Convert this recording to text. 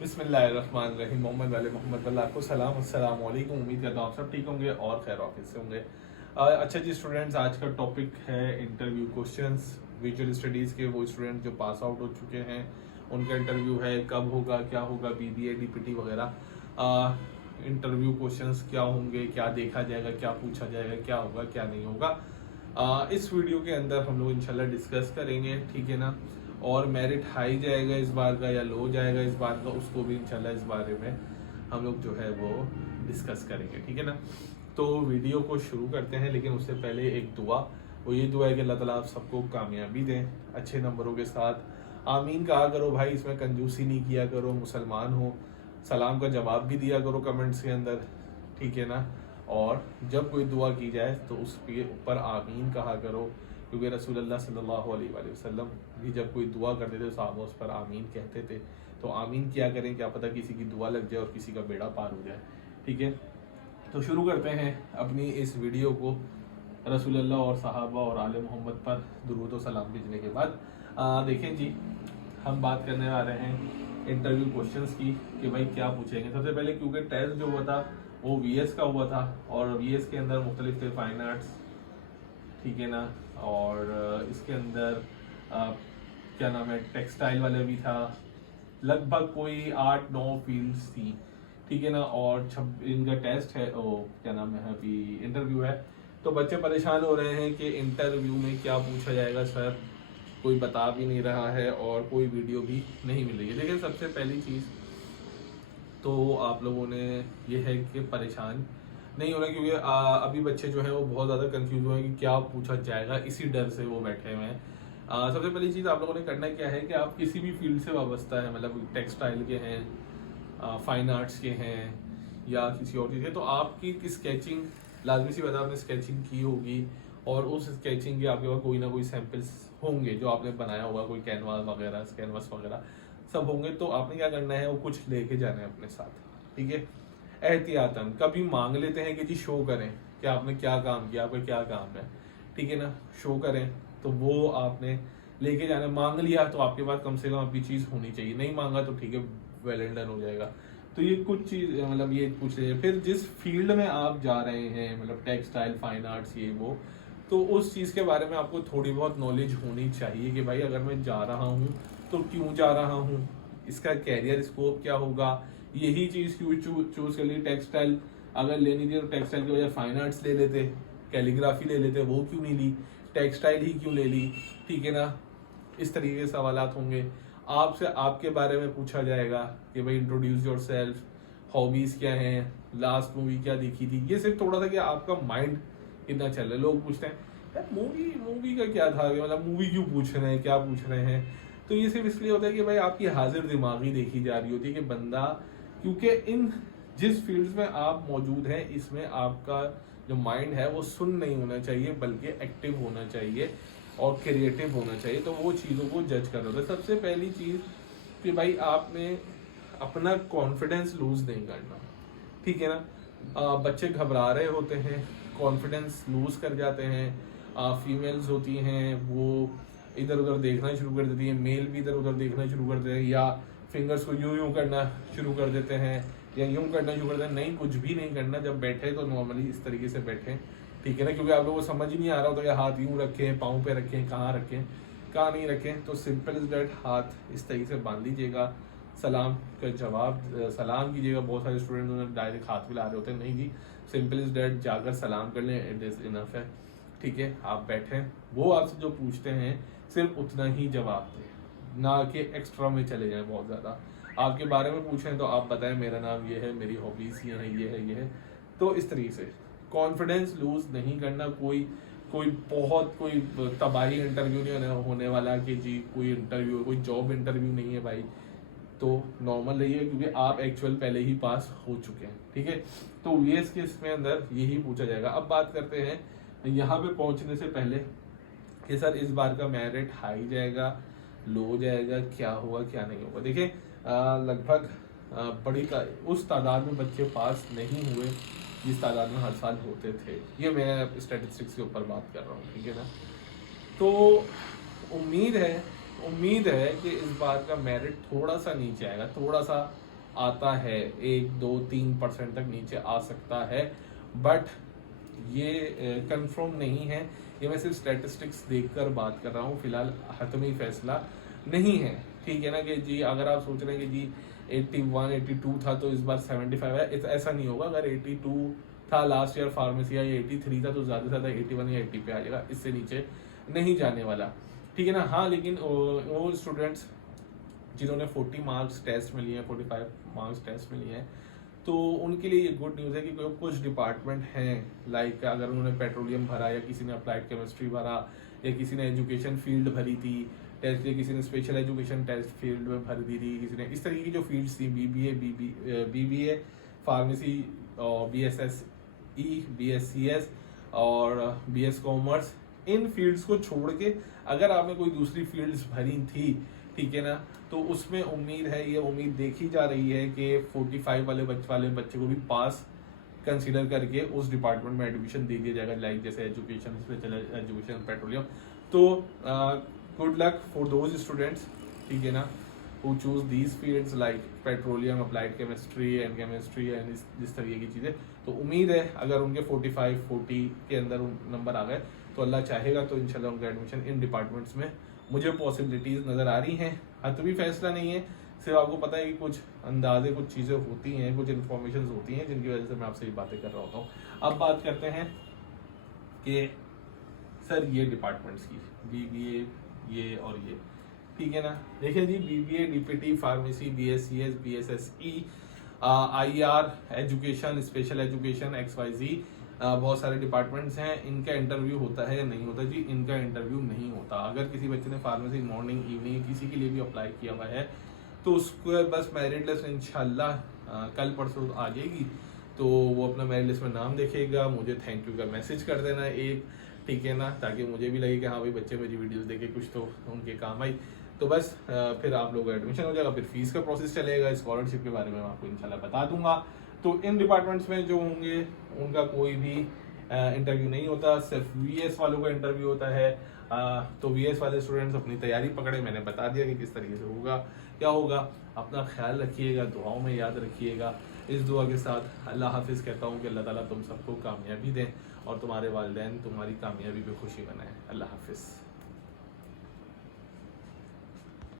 बिस्मिल्लाहिर्रहमानिर्रहीम। मोहम्मद वाले मोहम्मद अल्लाह को सलाम, अस्सलाम वालेकुम। उम्मीद करता हूँ आप सब ठीक होंगे और खैर ऑफिस से होंगे। अच्छा जी स्टूडेंट्स, आज का टॉपिक है इंटरव्यू क्वेश्चंस। विजुअल स्टडीज़ के वो स्टूडेंट जो पास आउट हो चुके हैं उनका इंटरव्यू है, कब होगा, क्या होगा, बीबीए डीपीटी वगैरह। इंटरव्यू क्वेश्चंस क्या होंगे, क्या देखा जाएगा, क्या पूछा जाएगा, क्या होगा, क्या नहीं होगा, इस वीडियो के अंदर हम लोग इंशाल्लाह डिस्कस करेंगे, ठीक है ना। और मेरिट हाई जाएगा इस बार का या लो जाएगा इस बार का, उसको भी इंशाल्लाह इस बारे में हम लोग जो है वो डिस्कस करेंगे, ठीक है ना। तो वीडियो को शुरू करते हैं, लेकिन उससे पहले एक दुआ, वो ये दुआ है कि अल्लाह ताला आप सबको कामयाबी दें अच्छे नंबरों के साथ। आमीन कहा करो भाई, इसमें कंजूसी नहीं किया करो, मुसलमान हो, सलाम का जवाब भी दिया करो कमेंट्स के अंदर, ठीक है ना। और जब कोई दुआ की जाए तो उसके ऊपर आमीन कहा करो, क्योंकि रसूलुल्लाह सल्लल्लाहु अलैहि वसल्लम भी जब कोई दुआ करते थे साहबा उस पर आमीन कहते थे। तो आमीन किया करें, क्या पता किसी की दुआ लग जाए और किसी का बेड़ा पार हो जाए, ठीक है। तो शुरू करते हैं अपनी इस वीडियो को रसूलुल्लाह और सहाबा और आले मोहम्मद पर दुरूद और सलाम भेजने के बाद। देखें जी, हम बात करने वाले हैं इंटरव्यू क्वेश्चंस की कि भाई क्या पूछेंगे। सबसे पहले क्योंकि टेस्ट जो हुआ था वो वीएस का हुआ था, और वीएस के अंदर मुख्तलिफ थे, फाइन आर्ट्स, ठीक है ना, और इसके अंदर क्या नाम है, टेक्सटाइल वाले भी था, लगभग कोई 8-9 फील्ड्स थी, ठीक है ना। और इनका टेस्ट है, ओ क्या नाम है, अभी इंटरव्यू है। तो बच्चे परेशान हो रहे हैं कि इंटरव्यू में क्या पूछा जाएगा सर, कोई बता भी नहीं रहा है और कोई वीडियो भी नहीं मिल रही है। लेकिन सबसे पहली चीज़ तो आप लोगों ने ये है कि परेशान नहीं होना, क्योंकि अभी बच्चे जो हैं वो बहुत ज़्यादा कंफ्यूज हुए हैं कि क्या पूछा जाएगा, इसी डर से वो बैठे हुए हैं। सबसे पहली चीज़ आप लोगों ने करना क्या है कि आप किसी भी फील्ड से वाबस्ता है, मतलब टेक्सटाइल के हैं, फाइन आर्ट्स के हैं या किसी और चीज़ के, तो आपकी स्केचिंग लाजमी सी बात है, आपने स्केचिंग की होगी और उस स्केचिंग के आपके पास कोई ना कोई सैंपल्स होंगे जो आपने बनाया होगा, कोई कैनवास वगैरह सब होंगे। तो आपने क्या करना है, वो कुछ लेके जाना है अपने साथ, ठीक है। एहतियातन कभी मांग लेते हैं कि जी शो करें कि आपने क्या काम किया, आपका क्या काम है, ठीक है ना, शो करें। तो वो आपने लेके जाना है। मांग लिया तो आपके पास कम से कम आपकी चीज़ होनी चाहिए, नहीं मांगा तो ठीक है, वेल एंड डन हो जाएगा। तो ये कुछ चीज़ मतलब ये पूछ लीजिए। फिर जिस फील्ड में आप जा रहे हैं, मतलब टेक्सटाइल, फाइन आर्ट्स, ये वो, तो उस चीज़ के बारे में आपको थोड़ी बहुत नॉलेज होनी चाहिए कि भाई अगर मैं जा रहा हूँ तो क्यों जा रहा हूँ, इसका कैरियर स्कोप क्या होगा। यही चीज़ क्यों चूज कर ली, टेक्सटाइल अगर लेनी थी तो टेक्सटाइल की बजाय फाइन आर्ट्स ले लेते, कैलीग्राफी ले लेते, वो क्यों नहीं ली, टेक्सटाइल ही क्यों ले ली, ठीक है ना। इस तरीके के सवालात होंगे। आपसे आपके बारे में पूछा जाएगा कि भाई इंट्रोड्यूस योर सेल्फ, हॉबीज़ क्या हैं, लास्ट मूवी क्या देखी थी। ये सिर्फ थोड़ा सा कि आपका माइंड कितना चल रहा है। लोग पूछते हैं यार मूवी मूवी का क्या था, मतलब मूवी क्यों पूछ रहे हैं, क्या पूछ रहे हैं। तो ये सिर्फ इसलिए होता है कि भाई आपकी हाजिर दिमागी देखी जा रही होती है कि बंदा, क्योंकि इन जिस फील्ड्स में आप मौजूद हैं इसमें आपका जो माइंड है वो सुन नहीं होना चाहिए, बल्कि एक्टिव होना चाहिए और क्रिएटिव होना चाहिए। तो वो चीज़ों को जज कर रहा था। सबसे पहली चीज़ कि भाई आपने अपना कॉन्फिडेंस लूज नहीं करना, ठीक है ना। बच्चे घबरा रहे होते हैं, कॉन्फिडेंस लूज कर जाते हैं। फीमेल्स होती हैं वो इधर उधर देखना शुरू कर देती है, मेल भी इधर उधर देखना शुरू कर देते हैं, या फिंगर्स को यूं यूं करना शुरू कर देते हैं या यूं करना शुरू कर देते हैं। नहीं, कुछ भी नहीं करना। जब बैठे तो नॉर्मली इस तरीके से बैठें, ठीक है ना, क्योंकि आप लोगों को समझ ही नहीं आ रहा होता कि हाथ यूं रखें, पाँव पे रखें, कहाँ रखें, कहाँ नहीं रखें। तो सिंपल इज डैट, हाथ इस तरीके से बांध लीजिएगा, सलाम का जवाब सलाम कीजिएगा। बहुत सारे स्टूडेंट उन्हें डायरेक्ट हाथ भी ला रहे होते हैं, नहीं जी, सिंपल इज डैट जाकर सलाम कर लें, इट इज़ इनफ है, ठीक है। आप बैठें, वो आपसे जो पूछते हैं सिर्फ उतना ही जवाब दें, ना कि एक्स्ट्रा में चले जाएं बहुत ज़्यादा। आपके बारे में पूछें तो आप बताएं मेरा नाम ये है, मेरी हॉबीज़ ये है, ये है, ये है। तो इस तरीके से कॉन्फिडेंस लूज नहीं करना। कोई कोई बहुत कोई तबाही इंटरव्यू नहीं होने वाला कि जी कोई इंटरव्यू, कोई जॉब इंटरव्यू नहीं है भाई। तो नॉर्मल रहिए, क्योंकि आप एक्चुअल पहले ही पास हो चुके हैं, ठीक है। तो वीएस के इसमें अंदर यही पूछा जाएगा। अब बात करते हैं यहाँ पे पहुँचने से पहले कि सर इस बार का मेरिट हाई जाएगा, लो जाएगा, क्या होगा, क्या नहीं होगा। देखिए लगभग बड़ी उस तादाद में बच्चे पास नहीं हुए जिस तादाद में हर साल होते थे। ये मैं स्टैटिस्टिक्स के ऊपर बात कर रहा हूँ, ठीक है ना। तो उम्मीद है कि इस बार का मेरिट थोड़ा सा नीचे आएगा, थोड़ा सा आता है, 1, 2, 3% तक नीचे आ सकता है, बट ये कंफर्म नहीं है। ये मैं सिर्फ स्टैटिस्टिक्स देखकर बात कर रहा हूँ, फिलहाल हतमी फैसला नहीं है। ठीक है ना कि जी अगर आप सोच रहे हैं कि जी 81 82 था तो इस बार 75 है, ऐसा नहीं होगा। अगर 82 था लास्ट ईयर फार्मेसी या 83 था तो ज़्यादा से ज़्यादा 81 या 80 पे आ जाएगा, इससे नीचे नहीं जाने वाला। ठीक है ना। हाँ, लेकिन वो स्टूडेंट्स जिन्होंने 40 मार्क्स टेस्ट में लिए हैं, 45 मार्क्स टेस्ट में लिए हैं, तो उनके लिए ये गुड न्यूज़ है कि कुछ डिपार्टमेंट हैं, लाइक अगर उन्होंने पेट्रोलियम भरा या किसी ने अप्लाइड केमिस्ट्री भरा या किसी ने एजुकेशन फील्ड भरी थी टेस्ट, या किसी ने स्पेशल एजुकेशन टेस्ट फील्ड में भर दी थी, किसी ने इस तरीके की जो फील्ड्स थी, बीबीए फार्मेसी और बीएसएसई, बीएससीएस और बीएस कॉमर्स, इन फील्ड्स को छोड़ के अगर आपने कोई दूसरी फील्ड्स भरी थी, ठीक है ना, तो उसमें उम्मीद है, ये उम्मीद देखी जा रही है कि 45 वाले बच्चे को भी पास कंसीडर करके उस डिपार्टमेंट में एडमिशन दे दिया जाएगा, लाइक जैसे एजुकेशन, स्पेशल एजुकेशन, पेट्रोलियम। तो good luck for those students, ठीक है ना, who choose these fields like petroleum, applied chemistry and chemistry and इस तरीके की चीज़ें। तो उम्मीद है अगर उनके 45-40 के अंदर नंबर आ गए तो अल्लाह चाहेगा तो इंशाल्लाह उनका एडमिशन इन डिपार्टमेंट्स में मुझे पॉसिबिलिटीज़ नज़र आ रही हैं। हतमी फैसला नहीं है, सिर्फ आपको पता है कि कुछ अंदाजे, कुछ चीज़ें होती हैं, कुछ इन्फॉर्मेशन होती हैं जिनकी वजह से मैं आपसे ये बातें कर रहा होता हूँ। अब बात करते हैं कि सर ये डिपार्टमेंट्स की, बीबीए ये और ये, ठीक है ना। देखिए जी, BBA, DPT, pharmacy, BSCS, BSSE, IR, education, special education, XYZ, बहुत सारे डिपार्टमेंट्स हैं। इनका इंटरव्यू होता है या नहीं होता? जी इनका इंटरव्यू नहीं होता। अगर किसी बच्चे ने फार्मेसी मॉर्निंग इवनिंग किसी के लिए भी अप्लाई किया हुआ है तो उसको बस मेरिट लिस्ट इंशाल्लाह कल परसों आ जाएगी, तो वो अपना मेरिट लिस्ट में नाम देखेगा, मुझे थैंक यू का मैसेज कर देना एक, ठीक है ना, ताकि मुझे भी लगे कि हाँ भाई बच्चे मेरी वीडियोस देखे, कुछ तो उनके काम आई। तो बस फिर आप लोगों का एडमिशन हो जाएगा, फिर फीस का प्रोसेस चलेगा, स्कॉलरशिप के बारे में मैं आपको इंशाल्लाह बता दूंगा। तो इन डिपार्टमेंट्स में जो होंगे उनका कोई भी इंटरव्यू नहीं होता, सिर्फ वीएस वालों का इंटरव्यू होता है। तो वीएस वाले स्टूडेंट्स अपनी तैयारी पकड़े, मैंने बता दिया कि किस तरीके से होगा, क्या होगा। अपना ख्याल रखिएगा, दुआओं में याद रखिएगा। इस दुआ के साथ अल्लाह हाफिज़ कहता हूँ कि अल्लाह ताला तुम सबको कामयाबी दें और तुम्हारे वालिदैन तुम्हारी कामयाबी पे खुशी बनाएं। अल्लाह हाफिज़।